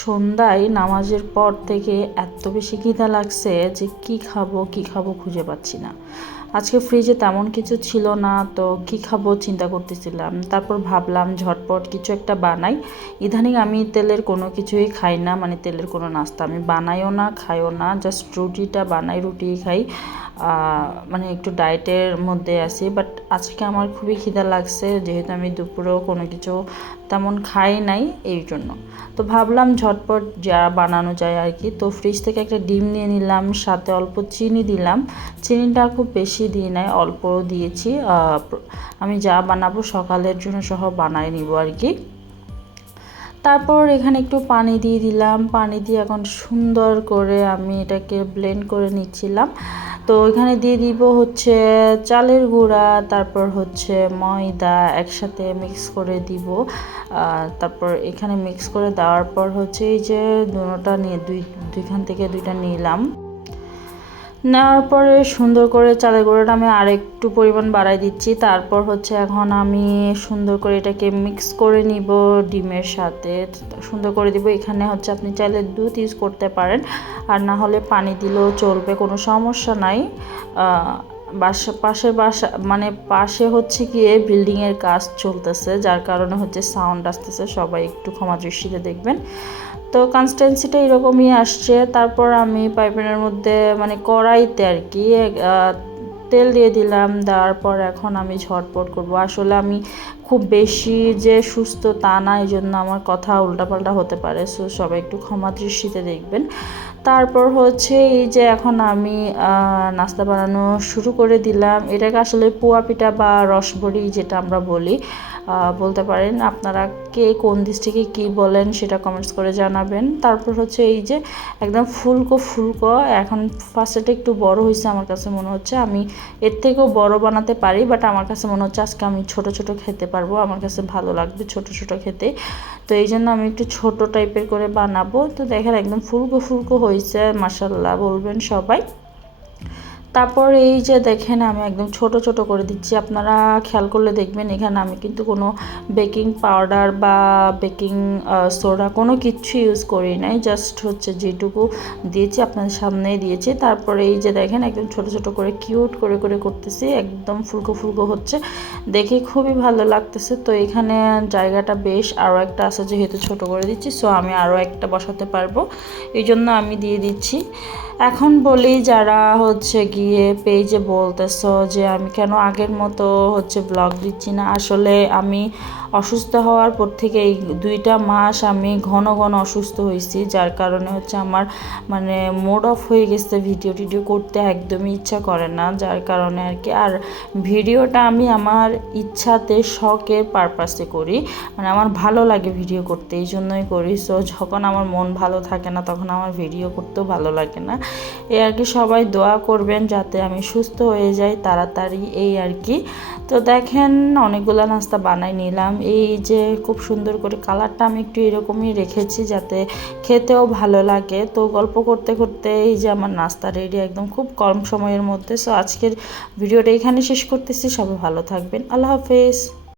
সন্ধ্যায় নামাজের পর থেকে এত বেশি খিদা লাগছে যে কি খাবো খুঁজে পাচ্ছি না। আজকে ফ্রিজে তেমন কিছু ছিল না, তো কি খাবো চিন্তা করতেছিলাম। তারপর ভাবলাম ঝটপট কিছু একটা বানাই। ইদানিং আমি তেলের কোনো কিছুই খাই না, মানে তেলের কোনো নাস্তা আমি বানাইও না, খাইও না। জাস্ট রুটিটা বানাই, রুটি খাই। মানে একটু ডায়েটের মধ্যে আছি, বাট আজকে আমার খুবই খিদা লাগছে, যেহেতু আমি দুপুরেও কোনো কিছু তেমন খাই নাই এই জন্য। তো ভাবলাম ঝটপট যা বানানো যায় আর কি। তো ফ্রিজ থেকে একটা ডিম নিয়ে নিলাম, সাথে অল্প চিনি দিলাম। চিনিটা খুব বেশি দিই নাই, অল্প দিয়েছি। আমি যা বানাবো সকালের জন্য সহ বানাই নিব আর কি। তারপর এখানে একটু পানি দিয়ে দিলাম, পানি দিয়ে এখন সুন্দর করে আমি এটাকে ব্লেন্ড করে নিচ্ছিলাম। তো এখানে দিয়ে দিব হচ্ছে চালের গুঁড়া, তারপর হচ্ছে ময়দা একসাথে মিক্স করে দিব। তারপর এখানে মিক্স করে দেওয়ার পর হচ্ছে এই যে দুটোটা নিয়ে দুইখান থেকে দুইটা নিলাম। নেওয়ার পরে সুন্দর করে চালের গুঁড়োটা আমি আরেকটু পরিমাণ বাড়াই দিচ্ছি। তারপর হচ্ছে এখন আমি সুন্দর করে এটাকে মিক্স করে নিব ডিমের সাথে, সুন্দর করে দিব। এখানে হচ্ছে আপনি চাইলে দুধ ইউজ করতে পারেন, আর না হলে পানি দিলেও চলবে, কোনো সমস্যা নাই। বাসা মানে পাশে হচ্ছে গিয়ে বিল্ডিংয়ের কাজ চলতেছে, যার কারণে হচ্ছে সাউন্ড আসতেছে, সবাই একটু ক্ষমা দৃষ্টিতে দেখবেন। তো কনসিস্টেন্সিটা এরকমই আসছে। তারপর আমি পাইপেনের মধ্যে মানে কড়াইতে আর কি তেল দিয়ে দিলাম। দেওয়ার পর এখন আমি ঝটপট করব। আসলে আমি খুব বেশি যে সুস্থ তা না, এই জন্য আমার কথা উল্টাপাল্টা হতে পারে, সো সবাই একটু ক্ষমা দৃষ্টিতে দেখবেন। তারপর হচ্ছে এই যে এখন আমি নাস্তা বানানো শুরু করে দিলাম। এটাকে আসলে পোয়া পিঠা বা রসবড়ি যেটা আমরা বলি বলতে পারেন। আপনারা কে কোন ডিস্ট্রিক্টে কী বলেন সেটা কমেন্টস করে জানাবেন। তারপর হচ্ছে এই যে একদম ফুলকো এখন ফার্স্টে একটু বড় হয়েছে আমার কাছে মনে হচ্ছে। আমি এর থেকেও বড় বানাতে পারি, বাট আমার কাছে মনে হচ্ছে আজকে আমি ছোট খেতে পারবো, আমার কাছে ভালো লাগবে ছোট খেতে। তো এই জন্য আমি একটু ছোট টাইপের করে বানাবো। তো দেখেন একদম ফুলকো হয়েছে, মাশাআল্লাহ বলবেন সবাই। তারপর এই যে দেখেন আমি একদম ছোট করে দিচ্ছি। আপনারা খেয়াল করলে দেখবেন এখানে আমি কিন্তু কোনো বেকিং পাউডার বা বেকিং সোডা কোনো কিছু ইউজ করি নাই, জাস্ট হচ্ছে যেটুকু দিয়েছি আপনাদের সামনেই দিয়েছি। তারপরে এই যে দেখেন একদম ছোট করে কিউট করে করতেছি, একদম ফুলকো হচ্ছে, দেখে খুবই ভালো লাগতেছে। তো এখানে জায়গাটা বেশ, আরও একটা আছে যেহেতু ছোট করে দিচ্ছি, সো আমি আরও একটা বসাতে পারবো, এই জন্য আমি দিয়ে দিচ্ছি। এখন বলি যারা হচ্ছে গিয়ে পেজে বলতেছো যে আমি কেন আগের মতো হচ্ছে ব্লগ দিচ্ছি না, আসলে আমি অসুস্থ হওয়ার পর থেকে এই 2টা মাস আমি ঘন অসুস্থ হয়েছি, যার কারণে হচ্ছে আমার মানে মুড অফ হয়ে গেছে, ভিডিও করতে একদমই ইচ্ছা করে না, যার কারণে আর কি। আর ভিডিওটা আমি আমার ইচ্ছাতে শখের পারপাসে করি, মানে আমার ভালো লাগে ভিডিও করতে, এই জন্যই করি। সো যখন আমার মন ভালো থাকে না তখন আমার ভিডিও করতেও ভালো লাগে না। এই আর কি, সবাই দোয়া করবেন যাতে আমি সুস্থ হয়ে যাই তাড়াতাড়ি, এই আর কি। তো দেখেন অনেকগুলো নাস্তা বানাই নিলাম। এই যে খুব সুন্দর করে কালারটা আমি একটু এরকমই রেখেছি যাতে খেতেও ভালো লাগে। তো গল্প করতে এই যে আমার নাস্তা রেডি একদম খুব কম সময়ের মধ্যে। সো আজকের ভিডিওটা এখানে শেষ করতেছি, সবাই ভালো থাকবেন, আল্লাহ হাফেজ।